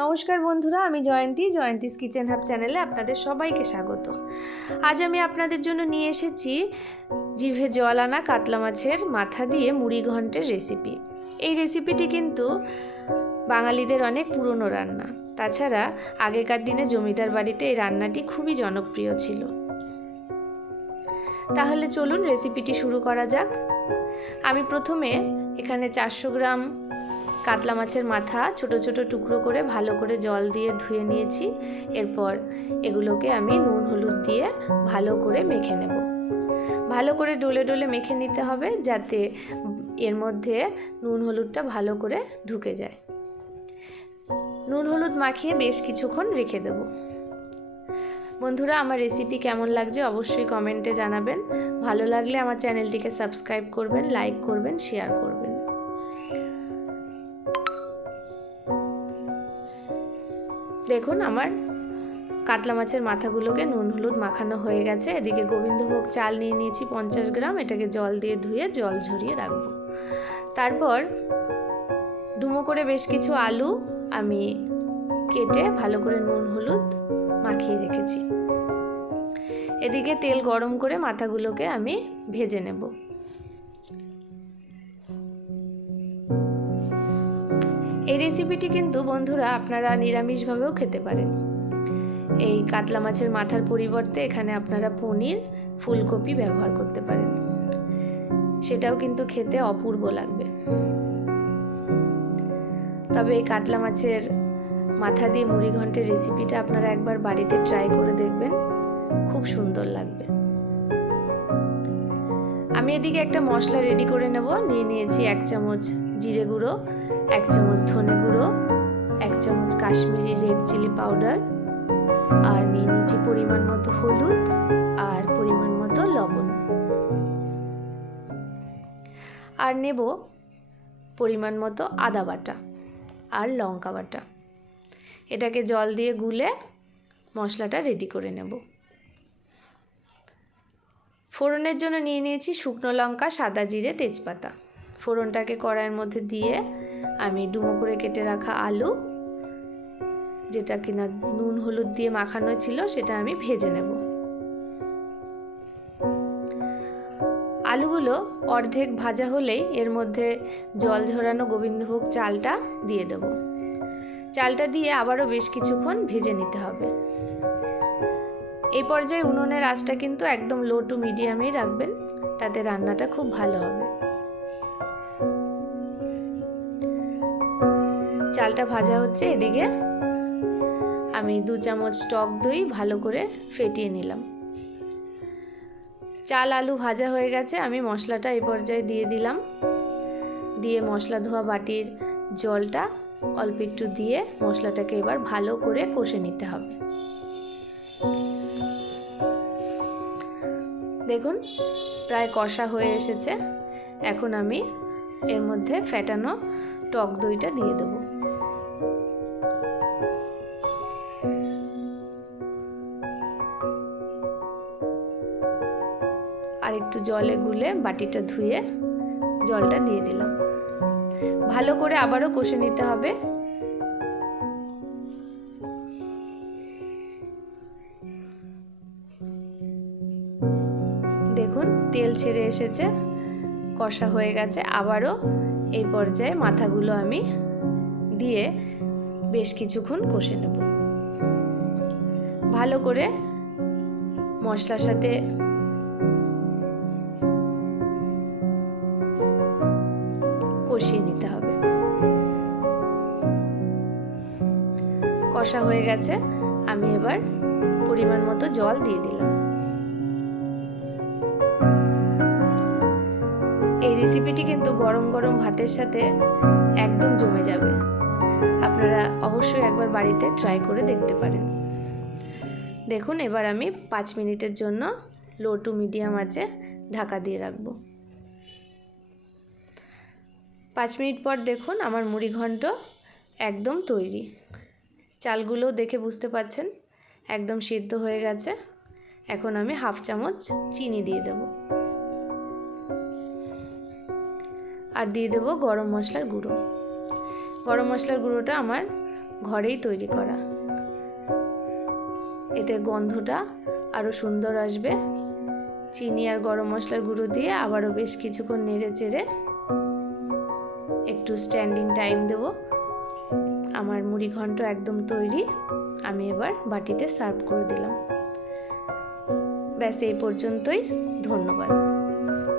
নমস্কার বন্ধুরা, আমি জয়ন্তী, জয়ন্তীস কিচেন হাব চ্যানেলে আপনাদের সবাইকে স্বাগত। আজ আমি আপনাদের জন্য নিয়ে এসেছি জিভে জল আনা কাতলা মাছের মাথা দিয়ে মুড়ি ঘন্টের রেসিপি এই রেসিপিটি কিন্তু বাঙালিদের অনেক পুরনো রান্না। তাছাড়া আগেকার দিনে জমিদার বাড়িতে এই রান্নাটি খুবই জনপ্রিয় ছিল। তাহলে চলুন রেসিপিটি শুরু করা যাক। আমি প্রথমে এখানে চারশো গ্রাম কাতলা মাছের মাথা ছোট ছোট টুকরো করে ভালো করে জল দিয়ে ধুয়ে নিয়েছি। এরপর এগুলোকে আমি নুন, হলুদ দিয়ে ভালো করে মেখে নেব। ভালো করে ডলে ডলে মেখে নিতে হবে যাতে এর মধ্যে নুন, হলুদটা ভালো করে ঢুকে যায়। নুন, হলুদ মাখিয়ে বেশ কিছুক্ষণ রেখে দেবো। বন্ধুরা, আমার রেসিপি কেমন লাগছে অবশ্যই কমেন্টে জানাবেন। ভালো লাগলে আমার চ্যানেলটিকে সাবস্ক্রাইব করবেন লাইক করবেন শেয়ার করবেন। দেখুন, আমার কাতলা মাছের মাথাগুলোকে নুন হলুদ মাখানো হয়ে গেছে। এদিকে গোবিন্দভোগ চাল নিয়ে নিয়েছি পঞ্চাশ গ্রাম, এটাকে জল দিয়ে ধুয়ে জল ঝরিয়ে রাখব। তারপর ডুমো করে বেশ কিছু আলু আমি কেটে ভালো করে নুন হলুদ মাখিয়ে রেখেছি। এদিকে তেল গরম করে মাথাগুলোকে আমি ভেজে নেব। এই রেসিপিটি কিন্তু বন্ধুরা আপনারা নিরামিষভাবেও খেতে পারেন। এই কাতলা মাছের মাথার পরিবর্তে এখানে আপনারা পনির, ফুলকপি ব্যবহার করতে পারেন। সেটাও কিন্তু খেতে অপূর্ব লাগবে। তবে এই কাতলা মাছের মাথা দিয়ে মুড়ি ঘন্টের রেসিপিটা আপনারা একবার বাড়িতে ট্রাই করে দেখবেন। খুব সুন্দর লাগবে। আমি এদিকে একটা মশলা রেডি করে নেব। নিয়ে নিয়েছি এক চামচ জিরে গুঁড়ো। এক চামচ ধনে গুঁড়ো, এক চামচ কাশ্মীরি রেড চিলি পাউডার আর নিয়ে নিয়েছি পরিমাণ মতো হলুদ আর পরিমাণ মতো লবণ। আর নেব পরিমাণ মতো আদা বাটা আর লঙ্কা বাটা। এটাকে জল দিয়ে গুলে মশলাটা রেডি করে নেব। ফোড়নের জন্য নিয়ে নিয়েছি শুকনো লঙ্কা, সাদা জিরে, তেজপাতা। ফোড়নটাকে কড়াইয়ের মধ্যে দিয়ে আমি ডুমো করে কেটে রাখা আলু, যেটা কিনা নুন, হলুদ দিয়ে মাখানো ছিল, সেটা আমি ভেজে নেব। আলুগুলো অর্ধেক ভাজা হলেই এর মধ্যে জল ঝরানো গোবিন্দভোগ চালটা দিয়ে দেব। চালটা দিয়ে আবারও বেশ কিছুক্ষণ ভেজে নিতে হবে। এই পর্যায়ে উনুনের আঁচটা কিন্তু একদম লো টু মিডিয়ামেই রাখবেন, তাতে রান্নাটা খুব ভালো হবে। চালটা ভাজা হচ্ছে এদিকে। আমি দু চামচ টক দই ভালো করে ফেটিয়ে নিলাম। চাল আলু ভাজা হয়ে গেছে, আমি মশলাটা এই পর্যায়ে দিয়ে দিলাম। দিয়ে মশলা ধোয়া বাটির জলটা অল্প একটু দিয়ে মশলাটাকে এবার ভালো করে কষে নিতে হবে। দেখুন, প্রায় কষা হয়ে এসেছে। এখন আমি এর মধ্যে ফ্যাটানো টক দইটা দিয়ে দেব। একটু জলে গুলে বাটিটা ধুয়ে জলটা দিয়ে দিলাম। ভালো করে আবারও কষে নিতে হবে। দেখুন, তেল ছেড়ে এসেছে, কষা হয়ে গেছে। আবারও এই পর্যায়ে মাথাগুলো আমি দিয়ে বেশ কিছুক্ষণ কষে নেব। ভালো করে মশলার সাথে কষা হয়ে গেছে, আমি এবার পরিমাণ মতো জল দিয়ে দিলাম। এই রেসিপিটি কিন্তু গরম গরম ভাতের সাথে একদম জমে যাবে। আপনারা অবশ্যই একবার বাড়িতে ট্রাই করে দেখতে পারেন। দেখুন, এবার আমি পাঁচ মিনিটের জন্য লো টু মিডিয়াম আছে ঢাকা দিয়ে রাখব। পাঁচ মিনিট পর দেখুন, আমার মুড়ি ঘন্ট একদম তৈরি। চালগুলো দেখে বুঝতে পাচ্ছেন একদম সিদ্ধ হয়ে গেছে। এখন আমি হাফ চামচ চিনি দিয়ে দেব। আর দিয়ে দেবো গরম মশলার গুঁড়ো। গরম মশলার গুঁড়োটা আমার ঘরেই তৈরি করা। এতে গন্ধটা আরও সুন্দর আসবে। চিনি আর গরম মশলার গুঁড়ো দিয়ে আবারও বেশ কিছুক্ষণ নেড়ে চেড়ে একটু স্ট্যান্ডিং টাইম দেব। আমার মুড়ি ঘন্ট একদম তৈরি। আমি এবার বাটিতে সার্ভ করে দিলাম। ব্যাস, এই পর্যন্তই। ধন্যবাদ।